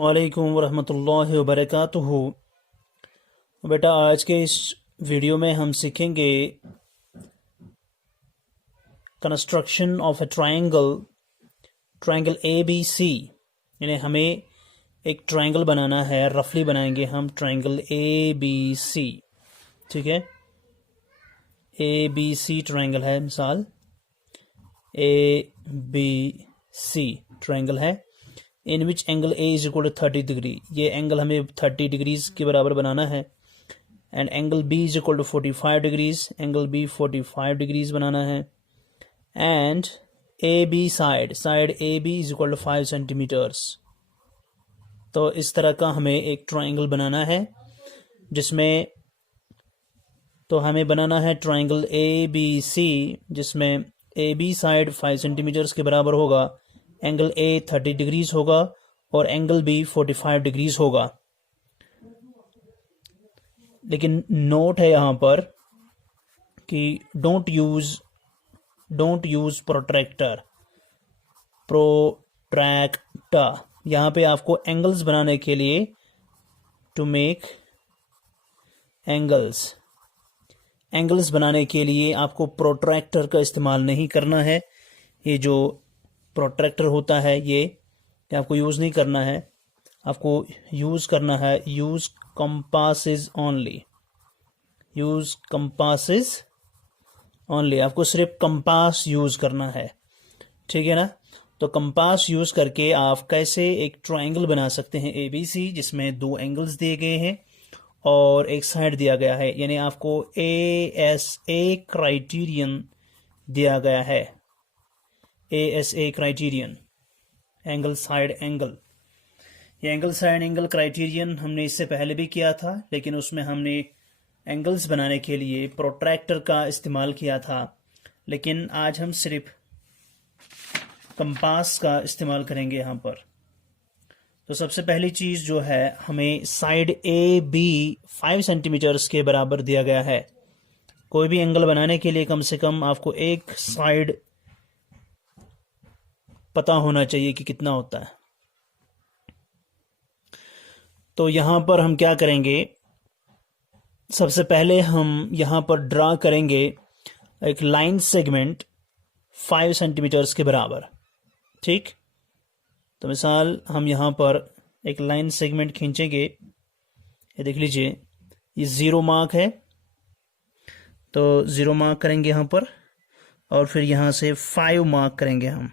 वालेकुम वरहमतुल्लाहि वबरकातुहू। बेटा, आज के इस वीडियो में हम सीखेंगे construction of a triangle A B C. यानी हमें एक ट्रायंगल बनाना है, रफली बनाएंगे हम ट्रायंगल ए बी सी। ठीक है, ए बी सी ट्रायंगल है, मिसाल ए बी सी ट्रायंगल है in which angle A is equal to 30 degree. ये एंगल हमें 30 डिग्रीज के बराबर बनाना है। And angle B is equal to 45 degrees, angle B 45 degrees बनाना है। And A B side A B is equal to 5 centimetres. तो इस तरह का हमें एक ट्राइंगल बनाना है, जिसमें तो हमें बनाना है ट्राइंगल ए बी सी, जिसमें ए बी साइड 5 सेंटीमीटर्स के बराबर होगा, एंगल ए 30 डिग्रीज होगा और एंगल बी 45 डिग्रीज होगा। लेकिन नोट है यहाँ पर कि डोंट यूज प्रोट्रैक्टर। यहाँ पे आपको एंगल्स बनाने के लिए, टू मेक एंगल्स बनाने के लिए आपको प्रोट्रैक्टर का इस्तेमाल नहीं करना है। ये जो प्रोट्रैक्टर होता है ये आपको यूज़ नहीं करना है। आपको यूज़ करना है यूज़ कंपासेस ओनली। आपको सिर्फ कंपास यूज़ करना है, ठीक है ना। तो कंपास यूज़ करके आप कैसे एक ट्रायंगल बना सकते हैं ए बी सी, जिसमें दो एंगल्स दिए गए हैं और एक साइड दिया गया है। यानी आपको ए क्राइटेरियन दिया गया है, ASA criterion, angle side angle. ये एंगल साइड एंगल क्राइटेरियन हमने इससे पहले भी किया था, लेकिन उसमें हमने एंगल्स बनाने के लिए प्रोट्रैक्टर का इस्तेमाल किया था। लेकिन आज हम सिर्फ कंपास का इस्तेमाल करेंगे यहाँ पर। तो सबसे पहली चीज़ जो है, हमें साइड ए बी 5 सेंटीमीटर्स के बराबर दिया गया है। कोई भी एंगल बनाने के लिए कम से कम आपको एक साइड पता होना चाहिए कि कितना होता है। तो यहां पर हम क्या करेंगे, सबसे पहले हम यहां पर ड्रा करेंगे एक लाइन सेगमेंट 5 सेंटीमीटर्स के बराबर। ठीक, तो मिसाल हम यहां पर एक लाइन सेगमेंट खींचेंगे। ये देख लीजिए, ये 0 मार्क है, तो 0 मार्क करेंगे यहां पर, और फिर यहां से 5 मार्क करेंगे हम।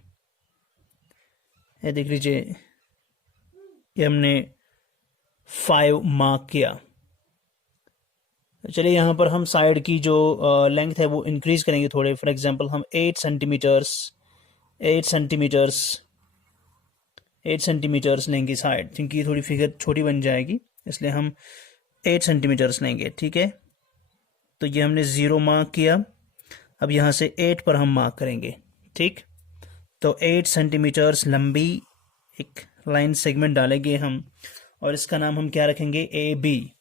ये देख लीजिए, ये हमने 5 मार्क किया। चलिए यहाँ पर हम साइड की जो लेंथ है वो इंक्रीज करेंगे थोड़े। फॉर एग्जांपल हम 8 सेंटीमीटर्स लेंगे साइड, क्योंकि थोड़ी फिगर छोटी बन जाएगी, इसलिए हम 8 सेंटीमीटर्स लेंगे। ठीक है, तो ये हमने 0 मार्क किया। अब यहाँ से 8 पर हम मार्क करेंगे। ठीक, तो 8 सेंटीमीटर्स लंबी एक लाइन सेगमेंट डालेंगे हम, और इसका नाम हम क्या रखेंगे, ए बी।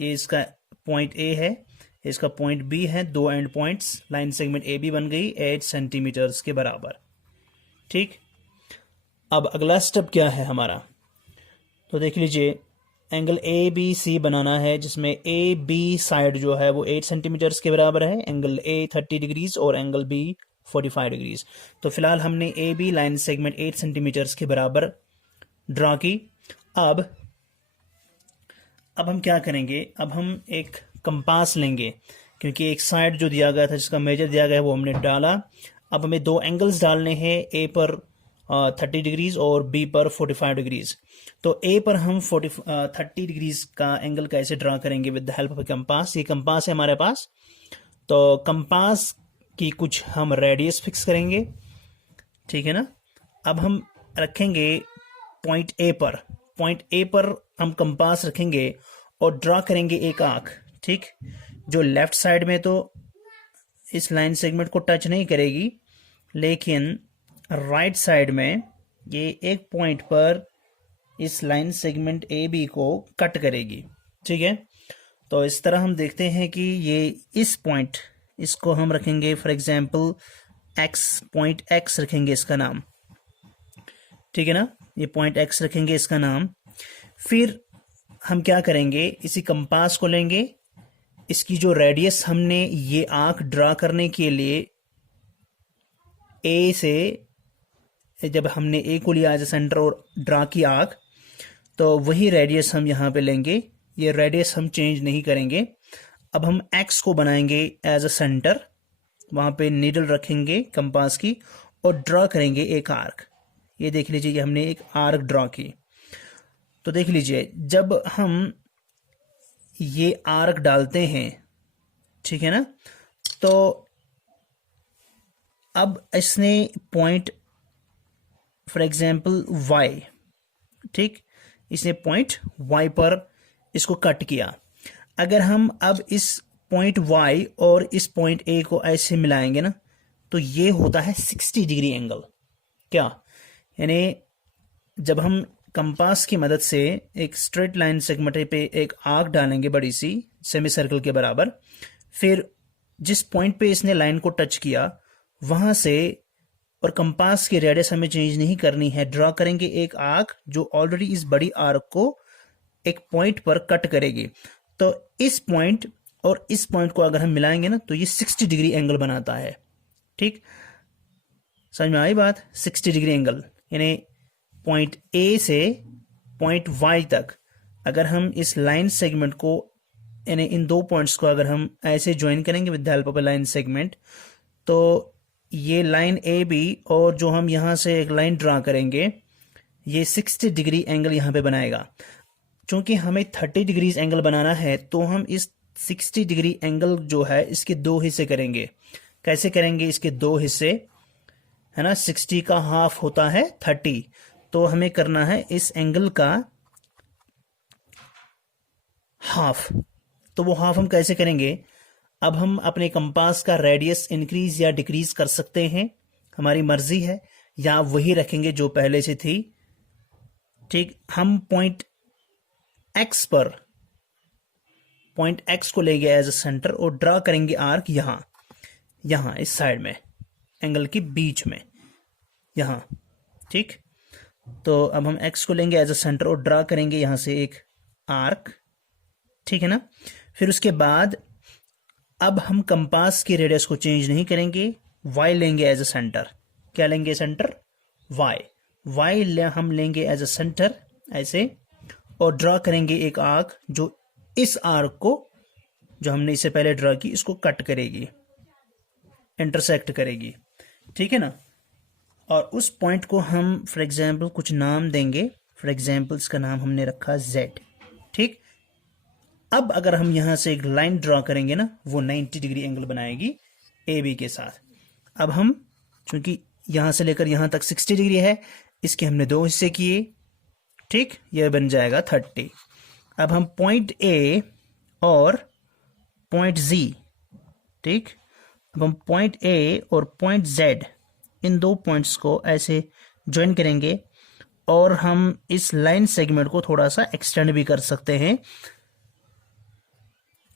ये इसका पॉइंट ए है, इसका पॉइंट बी है, दो end points, line segment A B बन गई 8 सेंटीमीटर्स के बराबर। ठीक, अब अगला स्टेप क्या है हमारा, तो देख लीजिए, एंगल ए बी सी बनाना है, जिसमें ए बी साइड जो है वो 8 सेंटीमीटर्स के बराबर है, एंगल ए 30 डिग्रीज और एंगल बी 45 डिग्रीज। तो फिलहाल हमने A B line segment 8 centimetres के बराबर ड्रा की। अब हम क्या करेंगे, अब हम एक कंपास लेंगे, क्योंकि एक साइड जो दिया गया था, जिसका मेजर दिया गया है, वो हमने डाला। अब हमें दो एंगल्स डालने हैं, ए पर 30 डिग्रीज और बी पर 45 डिग्रीज। तो ए पर हम 30 डिग्रीज का एंगल कैसे ड्रा करेंगे, with the help of compass. ये कंपास है हमारे पास, तो कंपास की कुछ हम रेडियस फिक्स करेंगे, ठीक है ना। अब हम रखेंगे पॉइंट ए पर हम कंपास रखेंगे और ड्रा करेंगे एक आर्क। ठीक, जो लेफ्ट साइड में तो इस लाइन सेगमेंट को टच नहीं करेगी, लेकिन राइट साइड में ये एक पॉइंट पर इस लाइन सेगमेंट ए बी को कट करेगी। ठीक है, तो इस तरह हम देखते हैं कि ये इस पॉइंट, इसको हम रखेंगे for example x, point x रखेंगे इसका नाम। ठीक है ना, ये पॉइंट एक्स रखेंगे इसका नाम। फिर हम क्या करेंगे, इसी कंपास को लेंगे, इसकी जो रेडियस हमने ये आर्क ड्रा करने के लिए ए से, जब हमने ए को लिया एज ए सेंटर और ड्रा की आर्क, तो वही रेडियस हम यहाँ पे लेंगे। ये रेडियस हम चेंज नहीं करेंगे। अब हम एक्स को बनाएंगे एज अ सेंटर, वहाँ पे नीडल रखेंगे कंपास की और ड्रा करेंगे एक आर्क। ये देख लीजिए कि हमने एक आर्क ड्रा की। तो देख लीजिए जब हम ये आर्क डालते हैं, ठीक है ना, तो अब इसने पॉइंट फॉर एग्जांपल वाई, ठीक, इसने पॉइंट वाई पर इसको कट किया। अगर हम अब इस पॉइंट वाई और इस पॉइंट ए को ऐसे मिलाएंगे ना, तो ये होता है 60 डिग्री एंगल। क्या, यानी जब हम कंपास की मदद से एक स्ट्रेट लाइन सेगमेंट पे एक आर्क डालेंगे बड़ी सी सेमी सर्कल के बराबर, फिर जिस पॉइंट पे इसने लाइन को टच किया वहां से, और कंपास की रेडियस हमें चेंज नहीं करनी है, ड्रा करेंगे एक आर्क जो ऑलरेडी इस बड़ी आर्क को एक पॉइंट पर कट करेगी। तो इस पॉइंट और इस पॉइंट को अगर हम मिलाएंगे ना, तो ये 60 डिग्री एंगल बनाता है। ठीक, समझ में आई बात? 60 डिग्री एंगल, यानी पॉइंट ए से पॉइंट वाई तक अगर हम इस लाइन सेगमेंट को, यानी इन दो पॉइंट्स को अगर हम ऐसे ज्वाइन करेंगे with the help of A line segment, तो ये लाइन ए बी और जो हम यहां से एक लाइन ड्रा करेंगे, ये 60 डिग्री एंगल यहां पे बनाएगा। चूंकि हमें 30 डिग्रीज एंगल बनाना है, तो हम इस 60 डिग्री एंगल जो है इसके दो हिस्से करेंगे। कैसे करेंगे? इसके दो हिस्से, है ना, 60 का हाफ होता है 30, तो हमें करना है इस एंगल का हाफ। तो वो हाफ हम कैसे करेंगे? अब हम अपने कंपास का रेडियस इंक्रीज या डिक्रीज कर सकते हैं, हमारी मर्जी है, या वही रखेंगे जो पहले से थी। ठीक, हम पॉइंट एक्स पर, पॉइंट एक्स को लेंगे एज अ सेंटर और ड्रा करेंगे आर्क यहां, यहां इस साइड में, एंगल के बीच में, यहां। ठीक, तो अब हम एक्स को लेंगे एज अ सेंटर और ड्रा करेंगे यहां से एक आर्क, ठीक है ना। फिर उसके बाद अब हम कंपास की रेडियस को चेंज नहीं करेंगे, वाई लेंगे एज अ सेंटर। क्या लेंगे? Centre Y. वाई हम लेंगे एज अ सेंटर ऐसे, और ड्रा करेंगे एक आर्क जो इस आर्क को, जो हमने इससे पहले ड्रा की, इसको कट करेगी, इंटरसेक्ट करेगी। ठीक है ना। और उस पॉइंट को हम फॉर एग्जांपल कुछ नाम देंगे। फॉर एग्जांपल इसका नाम हमने रखा Z। ठीक, अब अगर हम यहां से एक लाइन ड्रा करेंगे ना, वो 90 डिग्री एंगल बनाएगी AB के साथ। अब हम, चूंकि यहां से लेकर यहां तक 60 डिग्री है, इसके हमने दो हिस्से किए। ठीक, यह बन जाएगा 30। अब हम पॉइंट A और पॉइंट Z, ठीक, अब हम पॉइंट A और पॉइंट Z, इन दो पॉइंट्स को ऐसे ज्वाइन करेंगे, और हम इस लाइन सेगमेंट को थोड़ा सा एक्सटेंड भी कर सकते हैं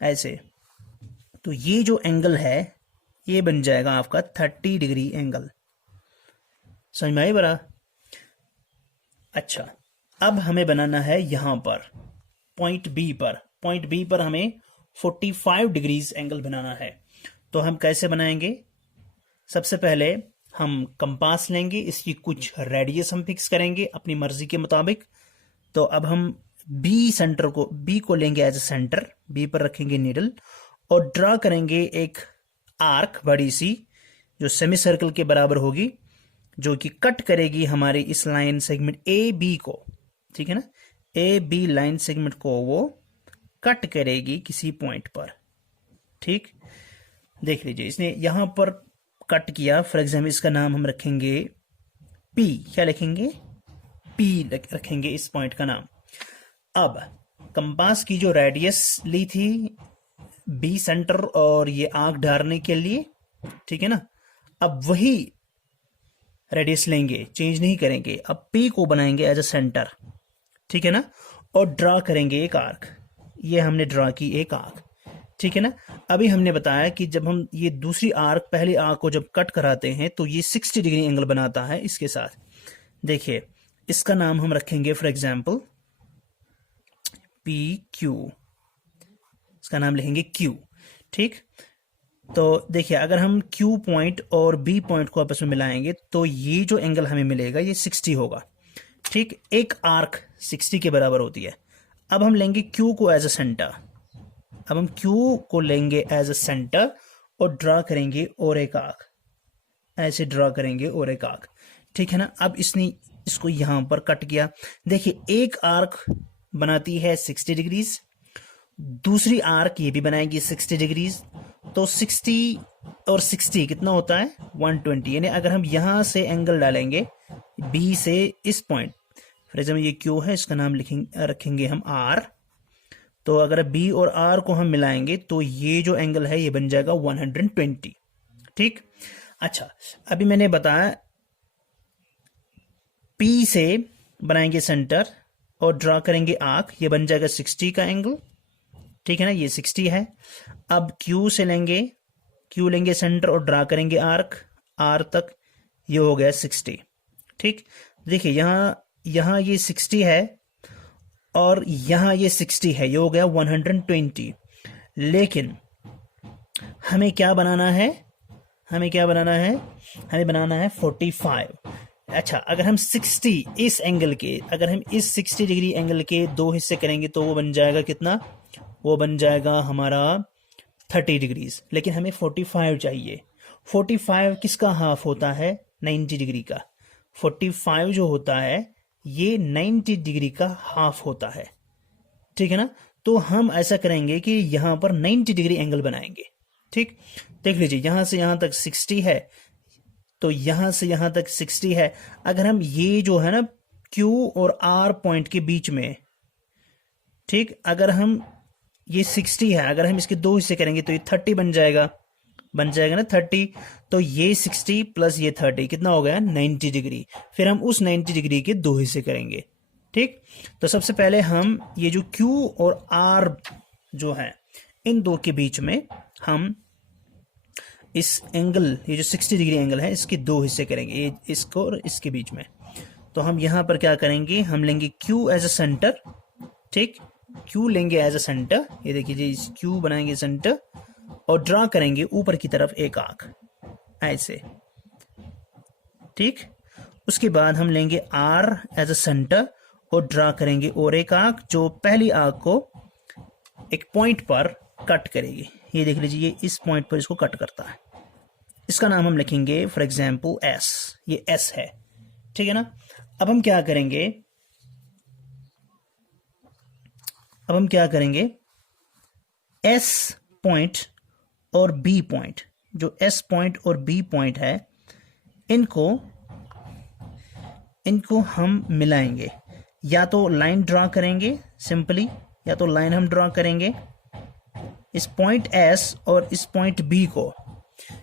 ऐसे। तो ये जो एंगल है ये बन जाएगा आपका 30 डिग्री एंगल। समझ में आई बरा? अच्छा, अब हमें बनाना है यहां पर पॉइंट बी पर। पॉइंट बी पर हमें 45 डिग्रीज एंगल बनाना है। तो हम कैसे बनाएंगे? सबसे पहले हम कंपास लेंगे, इसकी कुछ रेडियस हम फिक्स करेंगे अपनी मर्जी के मुताबिक। तो अब हम बी सेंटर को, बी को लेंगे एज ए सेंटर, बी पर रखेंगे नीडल और ड्रा करेंगे एक आर्क बड़ी सी, जो सेमी सर्कल के बराबर होगी, जो कि कट करेगी हमारी इस लाइन सेगमेंट ए बी को। ठीक है ना, ए बी लाइन सेगमेंट को वो कट करेगी किसी पॉइंट पर। ठीक, देख लीजिए इसने यहां पर कट किया। फॉर एग्जाम्पल इसका नाम हम रखेंगे P। क्या लिखेंगे? P रखेंगे इस पॉइंट का नाम। अब कंपास की जो रेडियस ली थी बी सेंटर और ये आंख डालने के लिए, ठीक है ना, अब वही रेडियस लेंगे, चेंज नहीं करेंगे। अब P को बनाएंगे एज अ सेंटर, ठीक है ना, और ड्रा करेंगे एक आर्क। ये हमने ड्रा की एक आर्क, ठीक है ना। अभी हमने बताया कि जब हम ये दूसरी आर्क, पहली आर्क को जब कट कराते हैं, तो ये 60 डिग्री एंगल बनाता है इसके साथ। देखिए इसका नाम हम रखेंगे फॉर एग्जाम्पल पी क्यू, इसका नाम लिखेंगे क्यू। ठीक, तो देखिए अगर हम Q पॉइंट और B पॉइंट को आपस में मिलाएंगे तो ये जो एंगल हमें मिलेगा ये 60 होगा। ठीक, एक आर्क 60 के बराबर होती है। अब हम लेंगे Q को एज अ सेंटर, अब हम Q को लेंगे एज अ सेंटर और ड्रा करेंगे और एक आर्क, ऐसे ड्रा करेंगे और एक आर्क। ठीक है ना, अब इसने इसको यहां पर कट किया। देखिए एक आर्क बनाती है 60 डिग्रीज, दूसरी आर्क ये भी बनाएगी 60 डिग्रीज, तो 60 और 60 कितना होता है 120। यानी अगर हम यहां से एंगल डालेंगे बी से इस पॉइंट, फॉर एग्जाम्पल ये क्यू है, इसका नाम रखेंगे हम आर, तो अगर बी और आर को हम मिलाएंगे तो ये जो एंगल है ये बन जाएगा 120। ठीक, अच्छा अभी मैंने बताया पी से बनाएंगे सेंटर और ड्रा करेंगे आर्क, ये बन जाएगा 60 का एंगल। ठीक है ना, ये 60 है। अब Q से लेंगे, Q लेंगे सेंटर और ड्रा करेंगे आर्क R तक, ये हो गया 60। ठीक, देखिए यहां ये 60 है और यहां ये 60 है, ये हो गया 120। लेकिन हमें क्या बनाना है, हमें बनाना है 45। अच्छा, अगर हम 60 इस एंगल के, अगर हम इस 60 डिग्री एंगल के दो हिस्से करेंगे तो वो बन जाएगा कितना, वो बन जाएगा हमारा 30 डिग्रीज। लेकिन हमें 45 चाहिए। 45 किसका हाफ होता है, 90 डिग्री का। 45 जो होता है ये 90 डिग्री का हाफ होता है। ठीक है ना, तो हम ऐसा करेंगे कि यहां पर 90 डिग्री एंगल बनाएंगे। ठीक, देख लीजिए यहां से यहां तक 60 है, तो यहां से यहां तक 60 है। अगर हम ये जो है ना Q और R पॉइंट के बीच में, ठीक, अगर हम ये 60 है, अगर हम इसके दो हिस्से करेंगे तो ये 30 बन जाएगा ना 30। तो ये 60 प्लस ये 30 कितना हो गया 90 डिग्री। फिर हम उस 90 डिग्री के दो हिस्से करेंगे। ठीक, तो सबसे पहले हम ये जो Q और R जो है इन दो के बीच में हम इस एंगल, ये जो 60 डिग्री एंगल है इसके दो हिस्से करेंगे, ये इसको और इसके बीच में। तो हम यहां पर क्या करेंगे, हम लेंगे Q एज अ सेंटर। ठीक, Q लेंगे एज अ सेंटर, ये देखिए Q बनाएंगे सेंटर और ड्रा करेंगे ऊपर की तरफ एक आर्क ऐसे। ठीक, उसके बाद हम लेंगे R एज अ सेंटर और ड्रा करेंगे और एक आर्क जो पहली आर्क को एक पॉइंट पर कट करेगी। ये देख लीजिए ये इस पॉइंट पर इसको कट करता है, इसका नाम हम लिखेंगे फॉर एग्जाम्पल S, ये S है। ठीक है ना, अब हम क्या करेंगे, S पॉइंट और B पॉइंट, जो S पॉइंट और B पॉइंट है इनको हम मिलाएंगे। या तो लाइन ड्रा करेंगे सिंपली, या तो लाइन हम ड्रा करेंगे इस पॉइंट S और इस पॉइंट B को,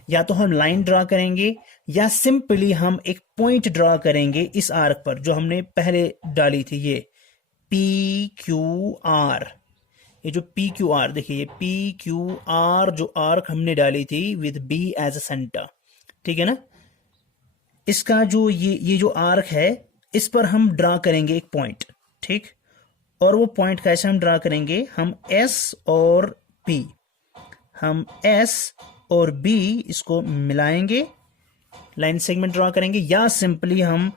या तो हम लाइन ड्रा करेंगे या सिंपली हम एक पॉइंट ड्रा करेंगे इस आर्क पर जो हमने पहले डाली थी, ये PQR। ये जो PQR देखिए, ये PQR जो आर्क हमने डाली थी with B as a centre. ठीक है ना, इसका जो ये जो आर्क है इस पर हम ड्रा करेंगे एक पॉइंट। ठीक, और वो पॉइंट कैसे हम ड्रा करेंगे, हम S और B इसको मिलाएंगे, लाइन सेगमेंट ड्रा करेंगे, या सिंपली हम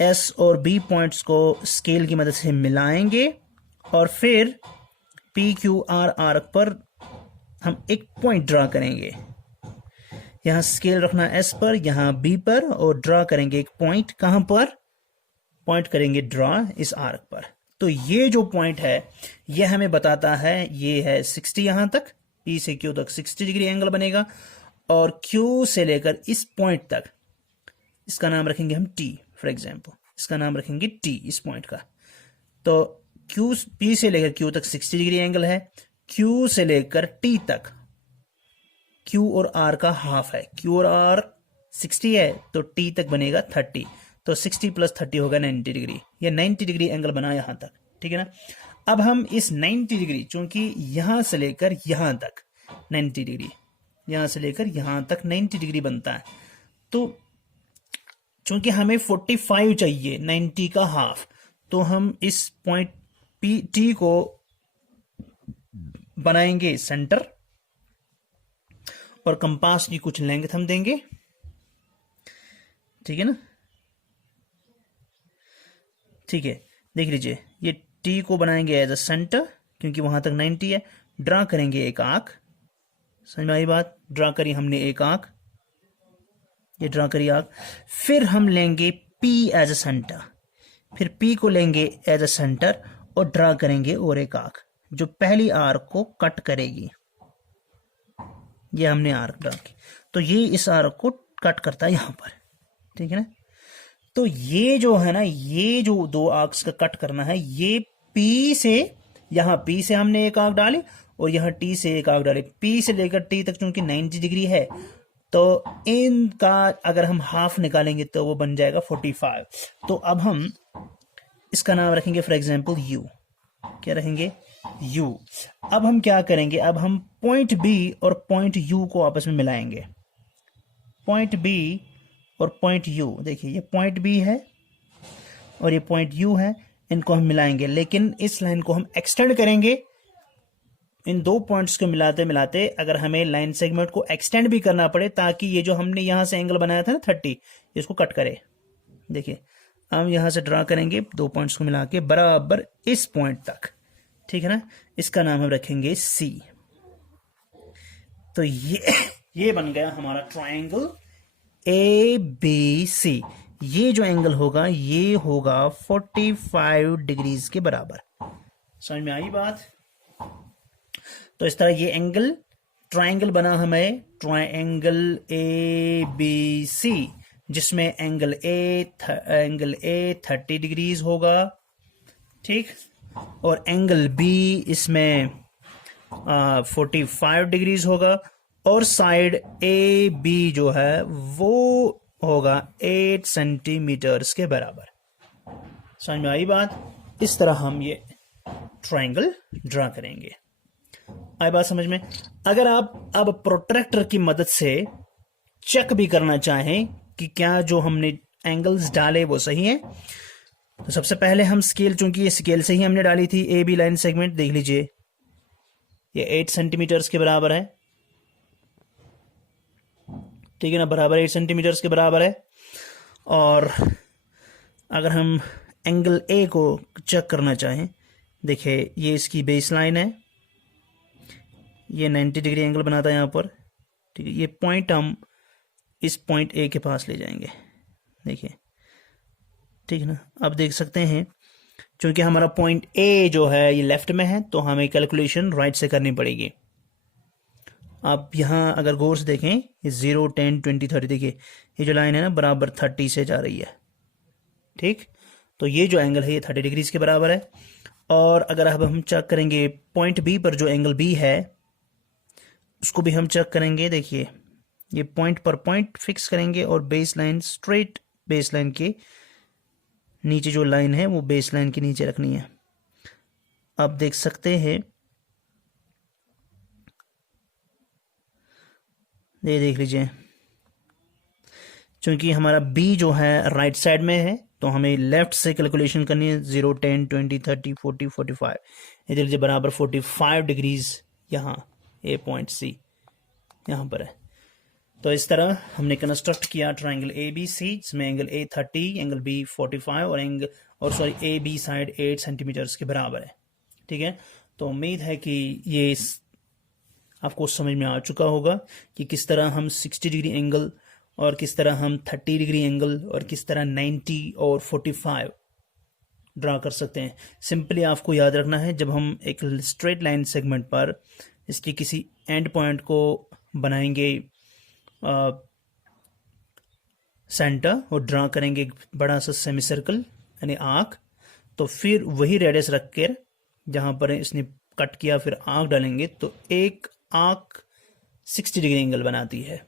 S और B पॉइंट्स को स्केल की मदद से मिलाएंगे और फिर PQR आर्क पर हम एक पॉइंट ड्रा करेंगे। यहां स्केल रखना S पर, यहां B पर, और ड्रा करेंगे एक पॉइंट। कहां पर पॉइंट करेंगे, ड्रा इस आर्क पर। तो ये जो पॉइंट है ये हमें बताता है, ये है 60, यहां तक P से Q तक 60 डिग्री एंगल बनेगा, और Q से लेकर इस पॉइंट तक, इसका नाम रखेंगे हम T फॉर एग्जाम्पल, इसका नाम रखेंगे T इस पॉइंट का। तो P से लेकर Q तक 60 डिग्री एंगल है, Q से लेकर T तक Q और R का हाफ है, Q और R 60 है तो T तक बनेगा 30, तो 60 प्लस 30 होगा 90 डिग्री। ये 90 डिग्री एंगल बना यहां तक। ठीक है ना, अब हम इस 90 डिग्री, चूंकि यहां से लेकर यहां तक 90 डिग्री, यहां से लेकर यहां तक 90 डिग्री बनता है, तो चूंकि हमें 45 चाहिए 90 का हाफ, तो हम इस पॉइंट पी टी को बनाएंगे सेंटर और कंपास की कुछ लेंथ हम देंगे, ठीक है ना। ठीक है, देख लीजिए ये टी को बनाएंगे एज अ सेंटर, क्योंकि वहां तक 90 है। ड्रा करेंगे एक आर्क, समझ में आई बात। ड्रा करी हमने एक आर्क, ये ड्रा करी आर्क। फिर हम लेंगे पी एज अ सेंटर, फिर पी को लेंगे एज अ सेंटर और ड्रा करेंगे और एक आर्क जो पहली आर्क को कट करेगी। ये हमने आर्क ड्रा की, तो ये इस आर्क को कट करता है यहां पर, ठीक है ना। तो ये जो है ना, ये जो दो आर्क्स का कट करना है, ये पी से, यहां पी से हमने एक आर्क डाली और यहां टी से एक आर्क डाली। पी से लेकर टी तक चूंकि 90 डिग्री है, तो इनका अगर हम हाफ निकालेंगे तो वो बन जाएगा 45। तो अब हम इसका नाम रखेंगे फॉर एग्जाम्पल यू। क्या रखेंगे? यू। अब हम क्या करेंगे, अब हम पॉइंट बी और पॉइंट यू को आपस में मिलाएंगे। पॉइंट बी और पॉइंट यू, देखिए ये पॉइंट बी है और ये पॉइंट यू है, इनको हम मिलाएंगे। लेकिन इस लाइन को हम एक्सटेंड करेंगे। इन दो पॉइंट्स को मिलाते मिलाते अगर हमें लाइन सेगमेंट को एक्सटेंड भी करना पड़े, ताकि ये जो हमने यहां से एंगल बनाया था ना 30, इसको कट करे। देखिए हम यहां से ड्रा करेंगे दो पॉइंट्स को मिला के बराबर इस पॉइंट तक, ठीक है ना। इसका नाम हम रखेंगे सी। तो ये बन गया हमारा ट्रायंगल ए बी सी। ये जो एंगल होगा ये होगा 45 डिग्रीज के बराबर। समझ में आई बात? तो इस तरह ये एंगल ट्रायंगल बना हमें, ट्रायंगल ए बी सी, जिसमें एंगल ए 30 डिग्रीज होगा, ठीक, और एंगल बी इसमें 45 डिग्रीज होगा, और साइड ए बी जो है वो होगा 8 सेंटीमीटर्स के बराबर। समझ में आई बात? इस तरह हम ये ट्रायंगल ड्रा करेंगे। आई बात समझ में? अगर आप अब प्रोट्रैक्टर की मदद से चेक भी करना चाहें कि क्या जो हमने एंगल्स डाले वो सही है, तो सबसे पहले हम स्केल, चूंकि ये स्केल से ही हमने डाली थी ए बी लाइन सेगमेंट, देख लीजिए ये 8 सेंटीमीटर्स के बराबर है, ठीक है ना, बराबर 8 सेंटीमीटर्स के बराबर है। और अगर हम एंगल ए को चेक करना चाहें, देखिए ये इसकी बेस लाइन है, ये 90 डिग्री एंगल बनाता है यहाँ पर, ठीक है। ये पॉइंट हम इस पॉइंट ए के पास ले जाएंगे, देखिए, ठीक है ना। अब देख सकते हैं क्योंकि हमारा पॉइंट ए जो है ये लेफ्ट में है, तो हमें कैलकुलेशन राइट से करनी पड़ेगी। आप यहाँ अगर गौर से देखें, ये 0, 10, 20, 30, देखिए ये जो लाइन है ना बराबर 30 से जा रही है, ठीक। तो ये जो एंगल है ये 30 डिग्रीज के बराबर है। और अगर अब हम चेक करेंगे पॉइंट बी पर, जो एंगल बी है उसको भी हम चेक करेंगे। देखिए ये पॉइंट पर पॉइंट फिक्स करेंगे और base line, straight base line के नीचे जो लाइन है वो बेस लाइन के नीचे रखनी है। आप देख सकते हैं, ये देख लीजिए, क्योंकि हमारा बी जो है राइट साइड में है, तो हमें लेफ्ट से कैलकुलेशन करनी है। 0, 10, 20, 30, 40, 45, ये देख लीजिए बराबर 45 डिग्रीज यहाँ ए पॉइंट सी यहाँ पर है। तो इस तरह हमने कंस्ट्रक्ट किया ट्रायंगल ए बी सी, जिसमें एंगल ए 30, एंगल बी 45 और ए बी साइड 8 सेंटीमीटर्स के बराबर है, ठीक है। तो उम्मीद है कि ये आपको समझ में आ चुका होगा कि किस तरह हम 60 डिग्री एंगल और किस तरह हम 30 डिग्री एंगल और किस तरह 90 और 45 ड्रा कर सकते हैं। सिंपली आपको याद रखना है, जब हम एक स्ट्रेट लाइन सेगमेंट पर इसके किसी एंड पॉइंट को बनाएंगे सेंटर और ड्रा करेंगे एक बड़ा सा सेमी सर्कल यानी आर्क, तो फिर वही रेडियस रख कर जहां पर इसने कट किया फिर आर्क डालेंगे, तो एक आर्क 60 डिग्री एंगल बनाती है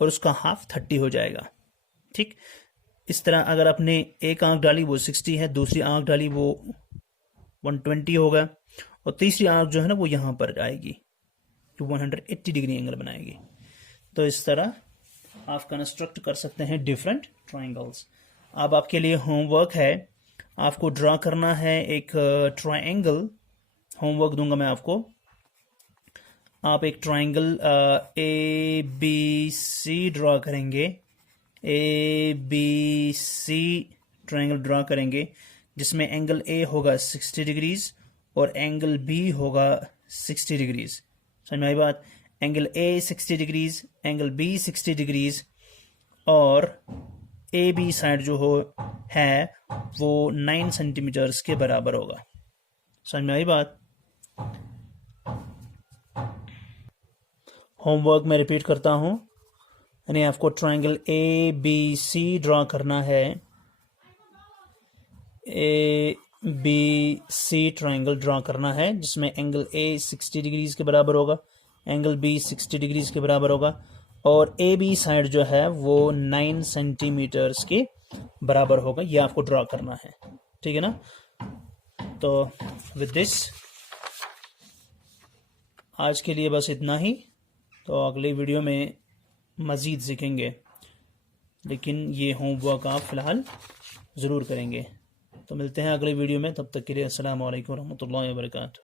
और उसका हाफ 30 हो जाएगा, ठीक। इस तरह अगर आपने एक आर्क डाली वो 60 है, दूसरी आर्क डाली वो 120 होगा, और तीसरी आर्क जो है ना वो यहां पर आएगी जो 180 डिग्री एंगल बनाएगी। तो इस तरह आप कंस्ट्रक्ट कर सकते हैं डिफरेंट ट्रायंगल्स। अब आपके लिए होमवर्क है, आपको ड्रा करना है एक ट्रायंगल। होमवर्क दूंगा मैं आपको। आप एक triangle A B C draw करेंगे। A B C triangle draw करेंगे जिसमें एंगल ए होगा 60 डिग्रीज और एंगल बी होगा 60 डिग्रीज। समझ में आई बात? Angle A 60 degrees, angle B 60 degrees, और ए बी साइड जो हो है वो 9 सेंटीमीटर्स के बराबर होगा। समझ में आई बात? होमवर्क मैं रिपीट करता हूँ, यानी आपको triangle A B C draw करना है। A B C triangle draw करना है जिसमें एंगल ए 60 डिग्रीज के बराबर होगा, एंगल बी 60 डिग्रीज के बराबर होगा, और ए बी साइड जो है वो 9 सेंटीमीटर्स के बराबर होगा। ये आपको ड्रा करना है, ठीक है ना? तो विद दिस आज के लिए बस इतना ही। तो अगले वीडियो में मज़ीद सीखेंगे, लेकिन ये होमवर्क आप फ़िलहाल ज़रूर करेंगे। तो मिलते हैं अगले वीडियो में, तब तक के लिए अस्सलाम वालेकुम रहमतुल्लाहि व बरकातुहू।